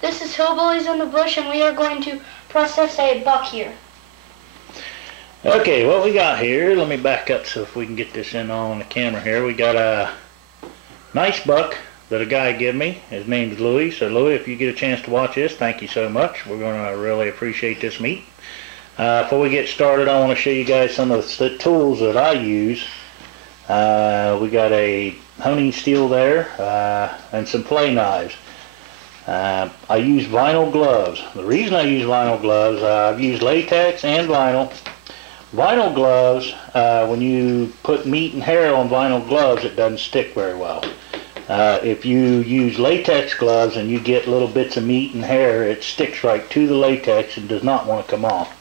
This is Hillbillies in the Bush, and we are going to process a buck here. Okay, what we got here, let me back up so if we can get this in on the camera here. We got a nice buck that a guy gave me. His name is Louis. So Louis, if you get a chance to watch this, thank you so much. We're going to really appreciate this meat. Before we get started, I want to show you guys some of the tools that I use. We got a honing steel there and some play knives. I use vinyl gloves. The reason I use vinyl gloves, I've used latex and vinyl. Vinyl gloves, when you put meat and hair on vinyl gloves, it doesn't stick very well. If you use latex gloves and you get little bits of meat and hair, it sticks right to the latex and does not want to come off.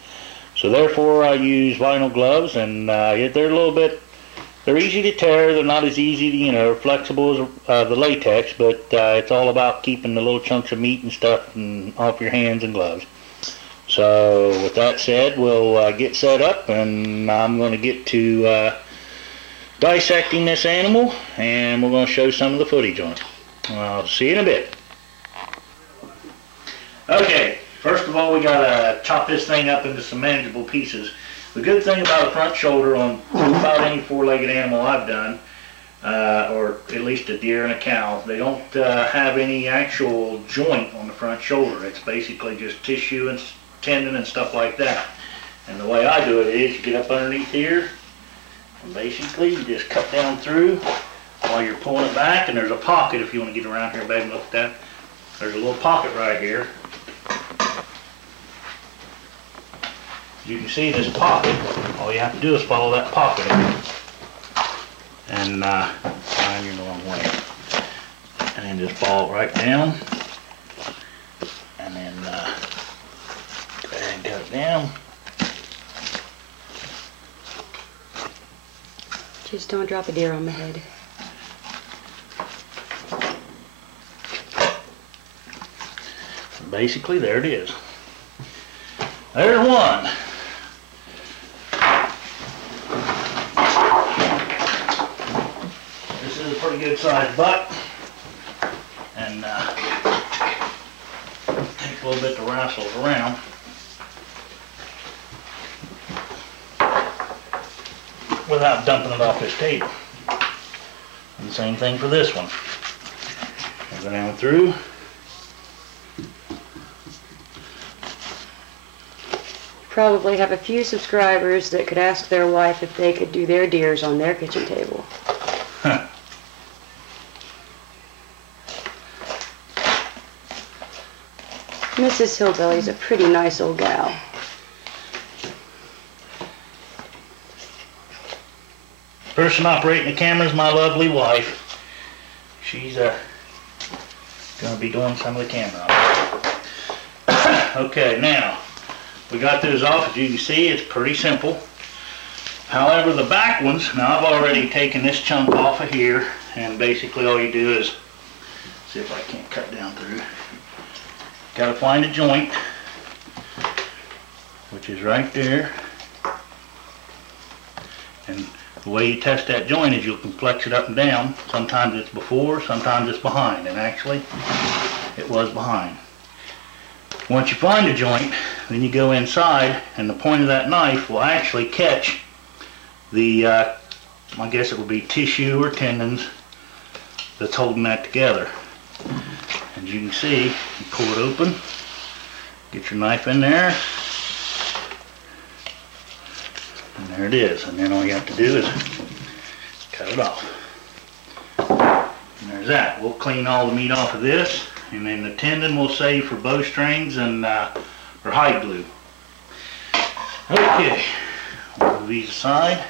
So therefore I use vinyl gloves, and they're a little bit, they're easy to tear. They're not as easy to, flexible as the latex, but it's all about keeping the little chunks of meat and stuff off your hands and gloves. So with that said, we'll get set up, and I'm going to get to dissecting this animal, and we're going to show some of the footage on it. I'll see you in a bit. Okay, first of all, we got to chop this thing up into some manageable pieces. The good thing about a front shoulder on about any four-legged animal I've done, or at least a deer and a cow, they don't have any actual joint on the front shoulder. It's basically just tissue and tendon and stuff like that. And the way I do it is you get up underneath here, and basically you just cut down through while you're pulling it back, and there's a pocket if you want to get around here, baby. Look at that. There's a little pocket right here. You can see this pocket. All you have to do is follow that pocket and you're the wrong way, and then just ball it right down, and then go ahead and cut it down. Just don't drop a deer on my head. Basically, there it is. There's one. Pretty good sized buck, and takes a little bit to wrestle it around. Without dumping it off this table. And the same thing for this one. Go down through. Probably have a few subscribers that could ask their wife if they could do their deers on their kitchen table. Huh. Mrs. Hillbilly's a pretty nice old gal. Person operating the camera is my lovely wife. She's going to be doing some of the camera. Okay, now we got those off. As you can see, it's pretty simple. However, the back ones, now I've already taken this chunk off of here, and basically all you do is, see if I can't cut down through. Got to find a joint, which is right there, and the way you test that joint is you can flex it up and down. Sometimes it's before, sometimes it's behind, and actually it was behind. Once you find a joint, then you go inside, and the point of that knife will actually catch the, I guess it would be tissue or tendons that's holding that together. As you can see, you pull it open, get your knife in there, and there it is. And then all you have to do is cut it off. And there's that. We'll clean all the meat off of this, and then the tendon we'll save for bowstrings and or hide glue. Okay, we'll move these aside.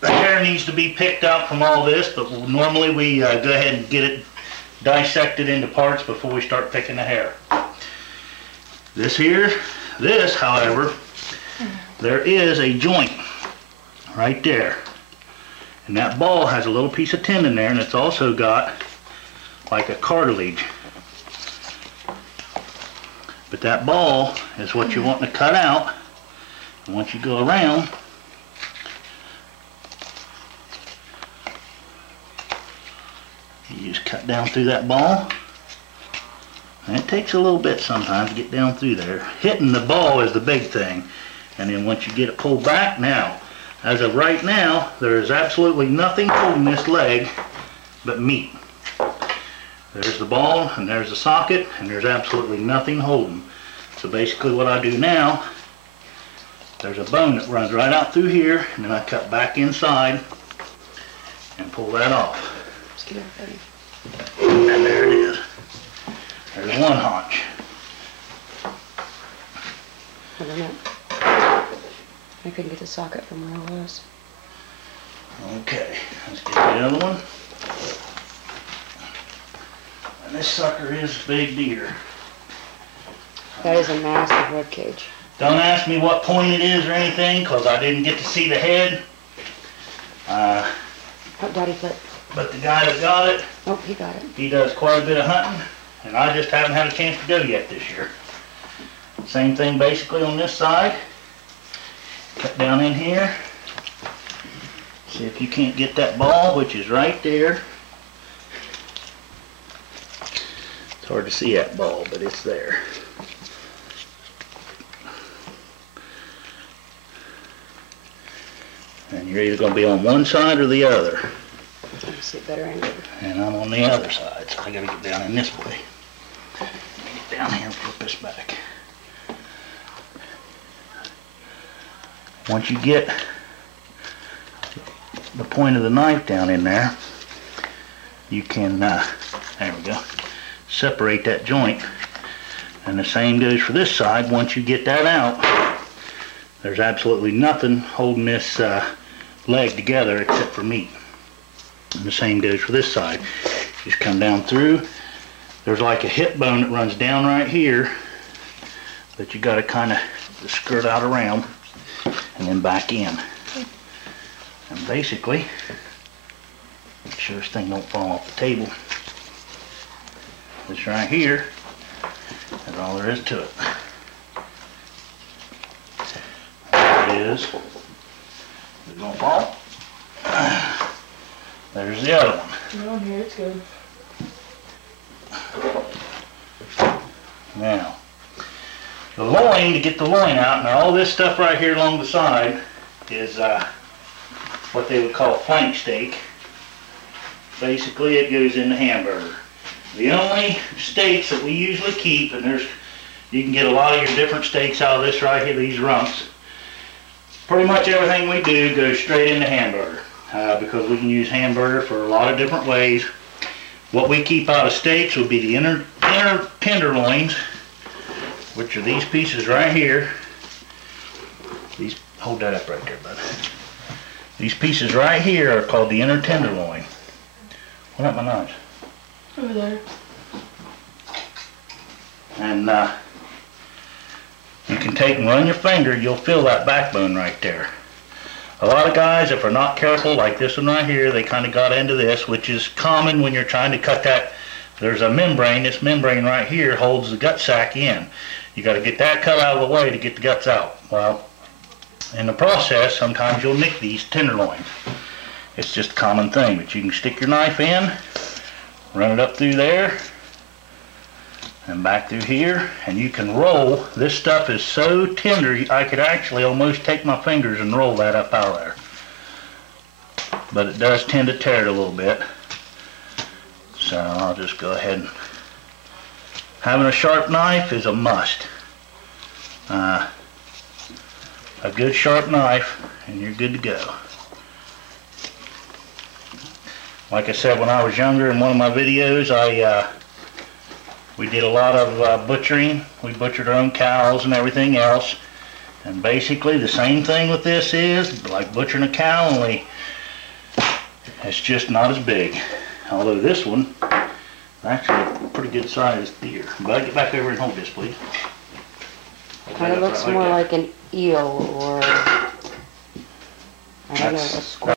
The hair needs to be picked out from all this, but normally we go ahead and get it dissected into parts before we start picking the hair. This here, however, there is a joint right there, and that ball has a little piece of tendon there, and it's also got like a cartilage. But that ball is what you're wanting to cut out, and once you go around, you just cut down through that ball, And it takes a little bit sometimes to get down through there. Hitting the ball is the big thing. And then once you get it pulled back, now, as of right now, there is absolutely nothing holding this leg but meat. There's the ball, and there's the socket, and there's absolutely nothing holding. So basically what I do now, there's a bone that runs right out through here, and then I cut back inside and pull that off. Just get it ready. And there it is. There's one haunch. I don't know. I couldn't get the socket from where I was. Okay, let's get the other one. And this sucker is a big deer. That is a massive rib cage. Don't ask me what point it is or anything, because I didn't get to see the head. Oh, Daddy flip. But the guy that got it, Oh, he got it. he does quite a bit of hunting, and I just haven't had a chance to go yet this year. Same thing basically on this side. Cut down in here. See if you can't get that ball, which is right there. It's hard to see that ball, but it's there. And you're either going to be on one side or the other. Let me see it better angle. And I'm on the other side, so I got to get down in this way. Get down here and flip this back. Once you get the point of the knife down in there, you can, there we go, separate that joint. And the same goes for this side. Once you get that out, there's absolutely nothing holding this leg together except for meat. And the same goes for this side. Just come down through. There's like a hip bone that runs down right here that you got to kind of skirt out around and then back in. And basically, make sure this thing don't fall off the table. This right here is all there is to it. There it is. It's gonna fall. There's the other one. No, here it's good. Now, the loin, to get the loin out, now all this stuff right here along the side is what they would call flank steak. Basically, it goes in the hamburger. The only steaks that we usually keep, and you can get a lot of your different steaks out of this right here, these rumps. Pretty much everything we do goes straight into hamburger because we can use hamburger for a lot of different ways. What we keep out of steaks would be the inner tenderloins, which are these pieces right here. Hold that up right there, bud. These pieces right here are called the inner tenderloin. What about my knives? Over there. And you can take and run your finger, you'll feel that backbone right there. A lot of guys, if they're not careful, like this one right here, they kind of got into this, which is common when you're trying to cut that. There's a membrane. This membrane right here holds the gut sac in. You got to get that cut out of the way to get the guts out. Well, in the process, sometimes you'll nick these tenderloins. It's just a common thing, but you can stick your knife in, run it up through there, and back through here, and you can roll. This stuff is so tender, I could actually almost take my fingers and roll that up out of there. But it does tend to tear it a little bit. So I'll just go ahead and... Having a sharp knife is a must. A good sharp knife, and you're good to go. Like I said, when I was younger in one of my videos, we did a lot of butchering. We butchered our own cows and everything else. And basically the same thing with this is like butchering a cow, only it's just not as big. Although this one is actually a pretty good sized deer. Bud, get back over and hold this, please. Kind of looks more like an eel or, I don't know, a squirrel.